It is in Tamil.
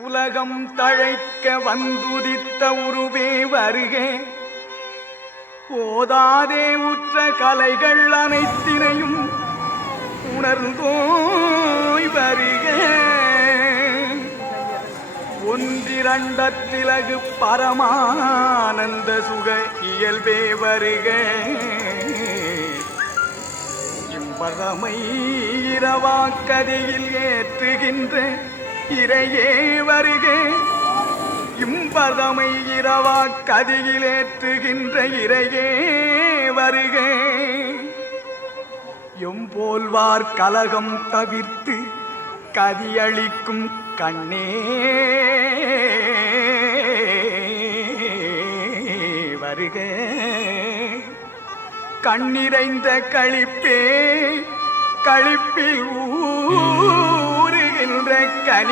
உலகம் தழைக்க வந்துதித்த உருவே வருக. போதாதே உற்ற கலைகள் அனைத்தினையும் உணர்ந்தோய் வருக. ஒன்றிரண்டத்திலகு பரமானந்த சுக இயல்பே வருக. இம்பதமை இரவாக்கதியில் ஏற்றுகின்ற இறையே வருக. இம்பதமை இரவாக்கதியில் ஏற்றுகின்ற இறையே வருக. எம்போல்வார் கலகம் தவிர்த்து கதியளிக்கும் கண்ணே வருக. கண்ணிறைந்த களிப்பே களிப்பில் ஊறுகின்ற கனி